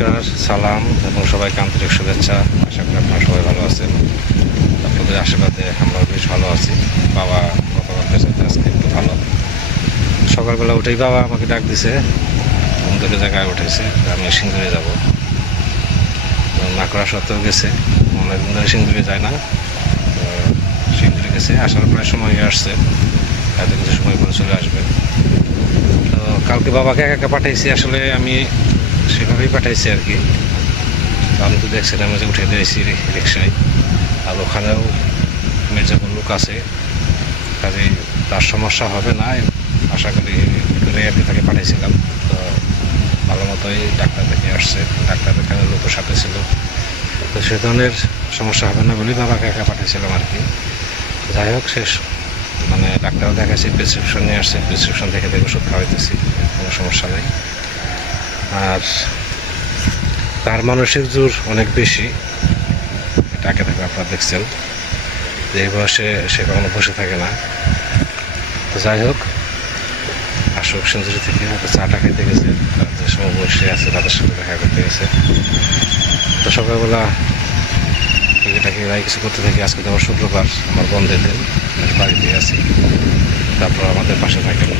নমস্কার, সালাম এবং সবাইকে আন্তরিক শুভেচ্ছা। আশা করি আপনারা সবাই ভালো আছেন। আপনাদের আশীর্বাদে আমরাও বেশ ভালো আছি। বাবা গতকাল পেছাতে আজকে একটু ভালো। সকালবেলা উঠেই বাবা আমাকে ডাক দিছে, ঘুম থেকে জায়গায় উঠেছে আমি সিঙ্গুরে যাব। না করা সত্ত্বেও গেছে, অনেকদিন ধরে সিঙ্গুরে যায় না, তো সিঙ্গুরে গেছে। আসার প্রায় সময় আসছে, হয়তো কিছু সময় পরে চলে আসবে। তো কালকে বাবাকে একা একা পাঠাইছি, আসলে আমি সেভাবেই পাঠাইছি আর কি। আমি তো দেখছিলাম যে উঠে দিয়েছি রিক্সায়, আর ওখানেও মির্জাপুর লোক আছে, কাজেই তার সমস্যা হবে না আশা করি করে আর কি তাকে পাঠিয়েছিলাম। তো ভালো মতোই ডাক্তার দেখে আসছে, ডাক্তার দেখানোর লোকের সাথে ছিল, তো সে ধরনের সমস্যা হবে না বলেই বাবাকে একা পাঠিয়েছিলাম আর কি। যাই হোক, শেষ মানে ডাক্তারও দেখাচ্ছি, প্রেসক্রিপশন নিয়ে আসছে, প্রেসক্রিপশন দেখে দেখে ওষুধ খাওয়াইতেছি, কোনো সমস্যা নেই। আর তার মানসিক জোর অনেক বেশি, এটাকে থেকে আপনারা দেখছেন যে এই বয়সে সে কখনো বসে থাকে না। তো যাই হোক, আসুক সেঞ্চুরি থেকে হয়তো চাটা খেতে গেছে, যে সময় বসে আছে তাদের সাথে দেখা করতে গেছে। তো সকালবেলা এটাকে রাই কিছু করতে থাকি। আজকে তো আমার শুক্রবার, আমার বন্ধের দিন, বাড়িতে আছি। তারপর আমাদের পাশে থাকেন।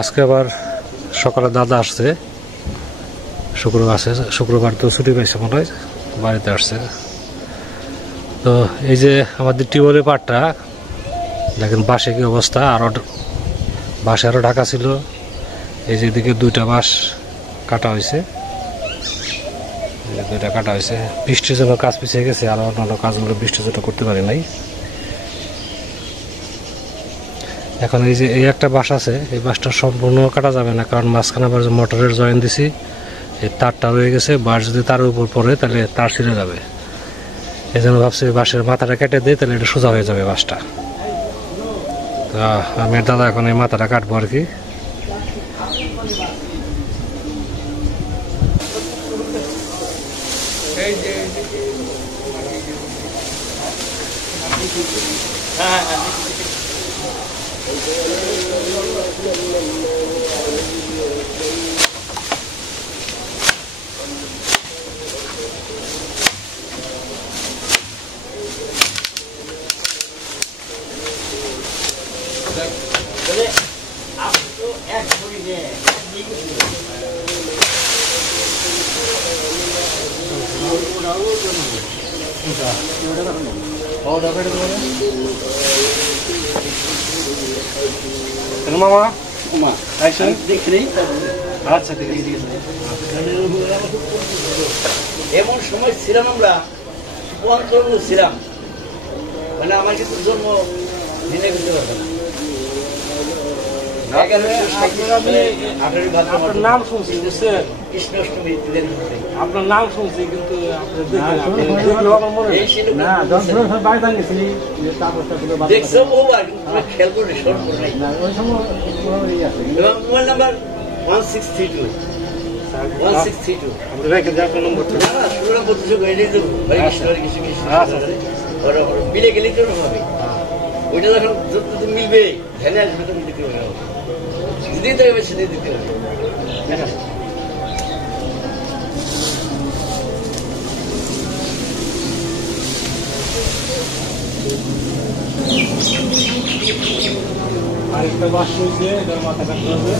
আজকে আবার সকালে দাদা আসছে, শুক্রবার তো ছুটি পাইছে মনে হয়, বাড়িতে আসছে। তো এই যে আমাদের টিউবওয়েলের পাটটা দেখেন, বাঁশে কি অবস্থা, বাঁশে আরও ঢাকা ছিল। এই যে এদিকে দুইটা বাঁশ কাটা হয়েছে, বৃষ্টির জন্য কাজ পিছিয়ে গেছে, আর অন্যান্য কাজগুলো বৃষ্টির জন্য করতে পারি নাই। এখন এই যে এই একটা বাঁশ আছে, এই বাঁশটা সম্পূর্ণ কাটা যাবে না, কারণ মাঝখানে আবার যে মোটরের জয়েন দিছি, এই তারটা রয়ে গেছে। বাঁশ যদি তার উপর পড়ে তাহলে তার ছিঁড়ে যাবে, এই জন্য ভাবছি বাঁশের মাথাটা কেটে দিই, তাহলে এটা সোজা হয়ে যাবে বাঁশটা। তো আমি দাদা এখন এই মাথাটা কাটবো আর কি। মামা আচ্ছা, এমন সময় ছিলাম আমরা, ছিলাম, মানে আমার কিন্তু জন্ম দিনে বুঝতে পারবে না। আপনার নাম শুনছি, বুঝছেন, কৃষ্ণাষ্টমী দিনের মধ্যে আপনার নাম শুনছি, কিন্তু দেখছো বহুবার, কিন্তু খেয়াল করে শোন করে নাই। মোবাইল নাম্বার 1632 1632 আমরা রেখে যাওয়ার কোনো নম্বর না না 16 নম্বর দুশো এটাই তো হরে কৃষ্ণ হরে কৃষ্ণ কৃষ্ণ ওরা মিলে গেলেই তো হবে ওইটা যখন যত মিলবে ধ্যানে আসবে তখন দিতে হবে যেদিন দেবে সেদিন দিতে হবে ঠিক আছে আরেকটা বাস হয়েছে এটার মাথা কাটতে হবে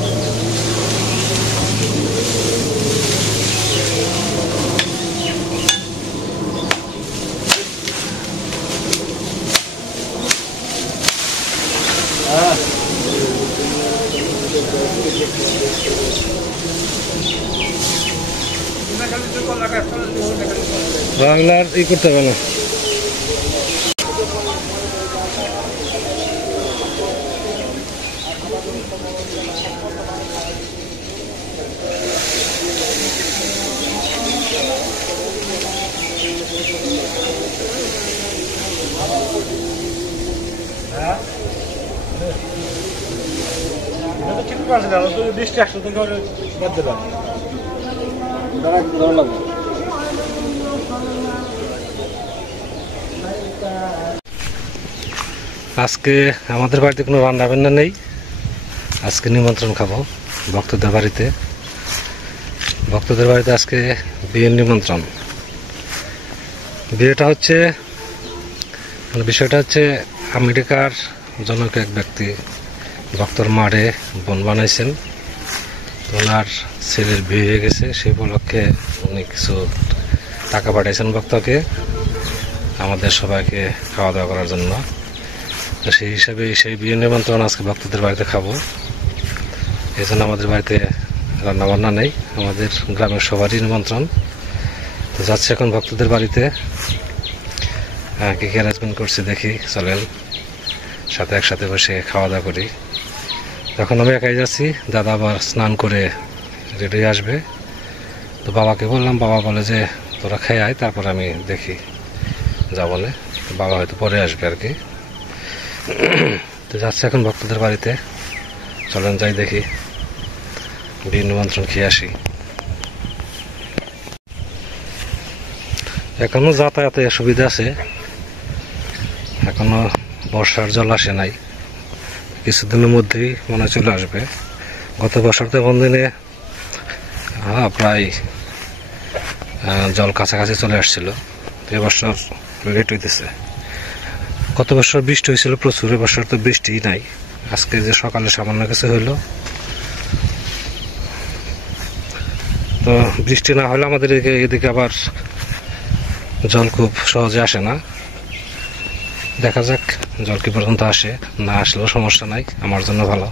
বাংলার ই করতে হবে না এটা তো ঠিক আছে না তো ডিস্ট্রাকশন থেকে বাদ দিলাম দাঁড়া লাগবে আজকে আমাদের বাড়িতে কোনো রান্না বান্না নেই আজকে নিমন্ত্রণ খাবো ভক্তদের বাড়িতে আজকে বিয়ের নিমন্ত্রণ বিয়েটা হচ্ছে মানে বিষয়টা হচ্ছে আমেরিকার জনক এক ব্যক্তি ভক্তর মারে বোন বানাইছেন তো ওনার ছেলের বিয়ে হয়ে গেছে সেই উপলক্ষে উনি কিছু টাকা পাঠাইছেন ভক্তকে আমাদের সবাইকে খাওয়া দাওয়া করার জন্য তো সেই হিসাবে সেই বিয়ে নিমন্ত্রণ আজকে ভক্তদের বাড়িতে খাবো এই জন্য আমাদের বাড়িতে রান্নাবান্না নেই আমাদের গ্রামের সবারই নিমন্ত্রণ তো যাচ্ছি এখন ভক্তদের বাড়িতে কী কী অ্যারেঞ্জমেন্ট করছি দেখি চলেন সাথে একসাথে বসে খাওয়া দাওয়া করি তখন আমি একাই যাচ্ছি দাদা আবার স্নান করে রেডি হয়ে আসবে তো বাবাকে বললাম বাবা বলে যে তোরা খেয়ে আয় তারপর আমি দেখি যা বলে তো বাবা হয়তো পরে আসবে আর কি তো যাচ্ছে এখন ভক্তদের বাড়িতে চলেন যাই দেখি বিয়ে নিমন্ত্রণ খেয়ে আসি এখনো যাতায়াতে সুবিধা আছে এখনো বর্ষার জল আসে নাই কিছুদিনের মধ্যেই মনে চলে আসবে গত বছর তো কোন দিনে প্রায় জল কাছাকাছি চলে আসছিল এবছর লেট হইতেছে গত বছর বৃষ্টি হয়েছিল প্রচুর এবছর তো বৃষ্টি নাই আজকে যে সকালে সামান্য কিছু হইলো তো বৃষ্টি না হলে আমাদের এদিকে আবার জল খুব সহজে আসে না দেখা যাক জল কি পর্যন্ত আসে না আসলেও সমস্যা নাই আমার জন্য ভালো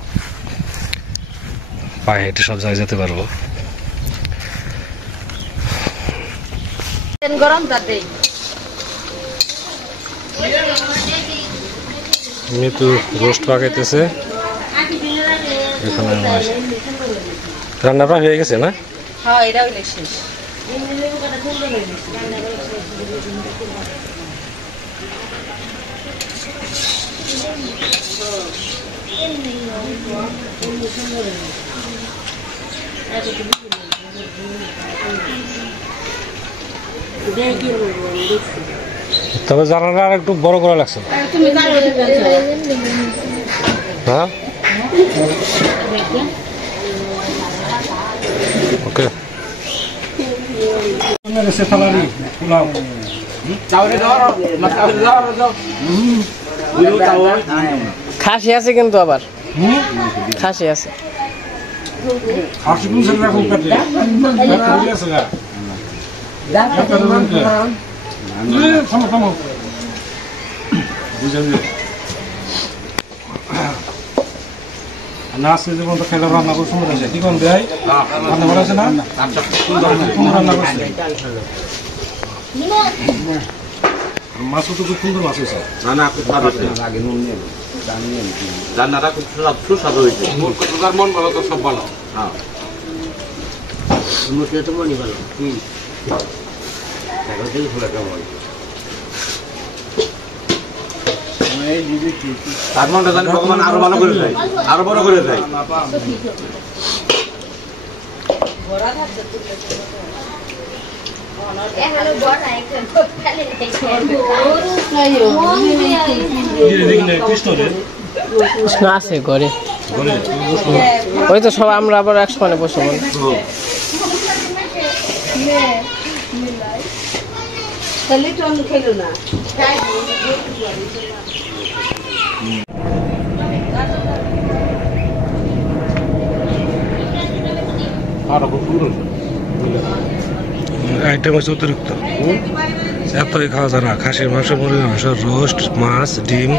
পায়ে হেঁটে সব জায়গায় যেতে পারবো গরম তাতে মিতু রোস্ট পাকাইতেছে এখানে রান্না প্রায় হয়ে গেছে না হ্যাঁ এটা হইলে শেষ তবে জানালা আর একটু বড় করা লাগছে হ্যাঁ ওকে খাসি আছে কিন্তু আবার খাসি আছে নাচ যেমন তো খেলে রান্না করে সুন্দর আছে কি কোন দেয় রান্না করা আছে না রান্না করছে মাছও তো খুব সুন্দর মাছ হয়েছে রান্নাটা খুব সুস্বাদু হয়েছে মন ভালো তো সব ভালো হ্যাঁ মুখে তো মনই ভালো তার মনটা জানি ভগবান আরো ভালো করে দেয় আরো বড় করে দেয় উষ্ণ আছে ঘরে ওই তো সব আমরা আবার এক সমানে বসে বলি খেলো না আইটেম আছে অতিরিক্ত এতই খাওয়া যায় না খাসির মাংস মুরগির মাংস রোস্ট মাছ ডিম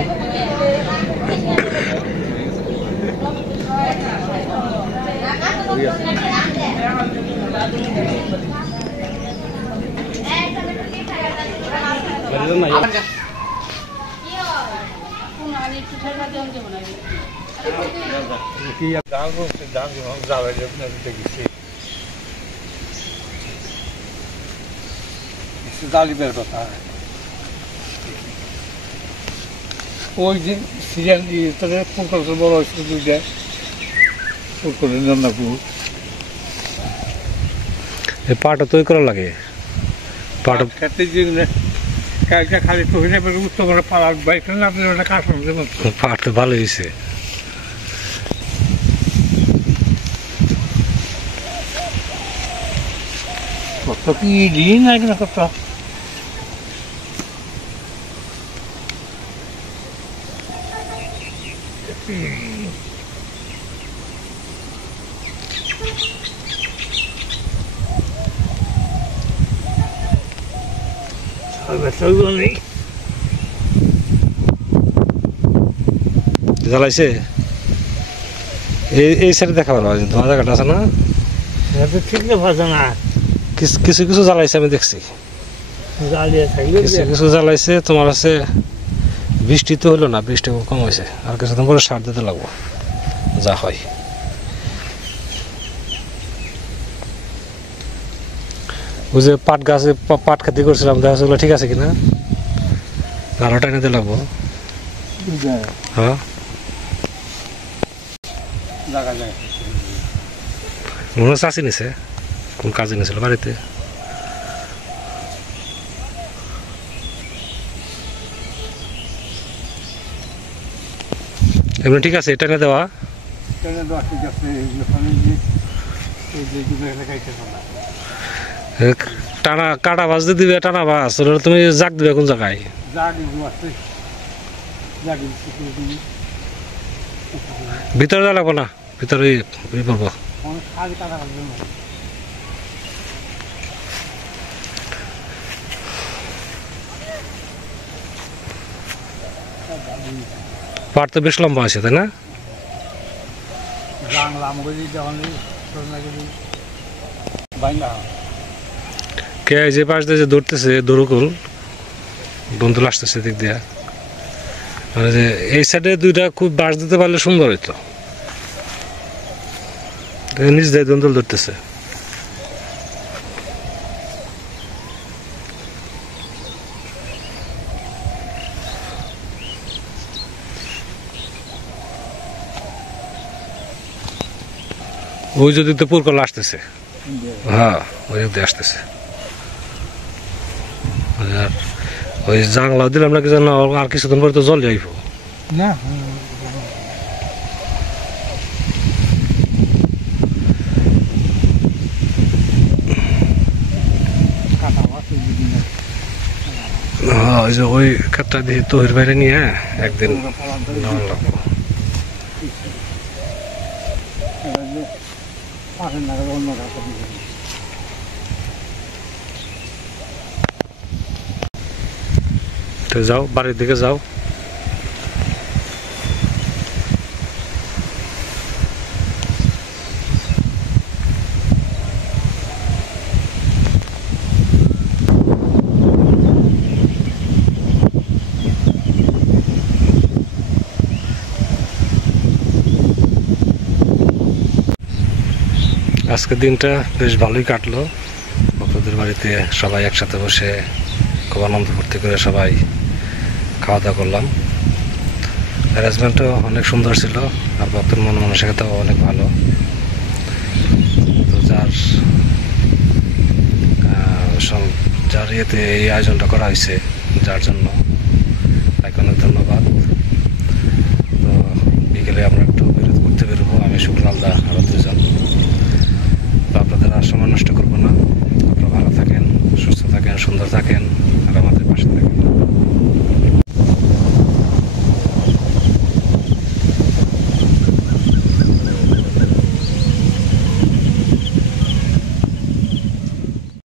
জালিবের কথা ওই যে সিরিয়াল দিয়ে পুকুর বড় হয়েছিল দুইটা পুকুরের নন্দাপুর এই পাটা তৈরি করা লাগে পাটা খেতে যে কাজটা খালি তো হয়ে যাবে উত্তর করে পাড়ার বাইক না আপনি ওটা কাজ করতে পাট তো ভালো হয়েছে কত কি দিন আগে না কত জ্বালাইছে এই সাইডে দেখা ভালো ধোঁয়া জায়গাটা আছে না ঠিক না ভাজা না কিছু কিছু জ্বালাইছে আমি দেখছি জ্বালিয়ে থাকলে কিছু কিছু জ্বালাইছে তোমার আছে বৃষ্টি তো হলো না বৃষ্টি কম হয়েছে আর কিছুদিন পরে সার দিতে লাগবো যা হয় ওই যে পাট গাছে পাট খেতে করছিলাম দেখা যাচ্ছে ঠিক আছে কিনা আরো টাইনে দিতে লাগবো হ্যাঁ জায়গা যায় মনে হচ্ছে আসি নিছে কোন কাজে নিয়েছিল বাড়িতে এমনি ঠিক আছে এটা নিয়ে দেওয়া ঠিক আছে টানা কাটা বাজ দিয়ে দিবে টানা বাস তুমি জাগ দিবে কোন জায়গায় ভিতরে যা লাগবো না ভিতরে পড়বো পাট তো বেশ লম্বা আছে তাই না কে যে পাশ দিয়ে যে দৌড়তেছে দৌড়কুল বন্ধু আসতেছে দিক দিয়া মানে যে এই সাইডে দুইটা খুব বাস দিতে পারলে সুন্দর হইতো নিজ দিয়ে দন্দল ধরতেছে ওই যদি তো পুরকল আসতেছে হ্যাঁ ওই যদি আসতেছে আর ওই জাংলা দিলাম না কি জানো আর কিছুদিন পরে তো জল যাইব না হ্যাঁ ওই যে ওই কাঠটা দিয়ে তহির বাইরে নিয়ে একদিন নেওয়া লাগবো তো যাও বাড়ির দিকে যাও আজকের দিনটা বেশ ভালোই কাটলো ভক্তদের বাড়িতে সবাই একসাথে বসে খুব আনন্দ ফুর্তি করে সবাই খাওয়া দাওয়া করলাম অ্যারেঞ্জমেন্টও অনেক সুন্দর ছিল আর ভক্তের মন মানসিকতাও অনেক ভালো তো যার ইয়েতে এই আয়োজনটা করা হয়েছে, যার জন্য তাকে অনেক ধন্যবাদ। তো বিকেলে আমরা একটু ঘুরতে বেরোবো, আমি শুক্র আলদা আরও দুজন। তো আপনাদের আর সময় নষ্ট করবো না। আপনারা ভালো থাকেন, সুস্থ থাকেন, সুন্দর থাকেন, আর আমাদের পাশে থাকেন।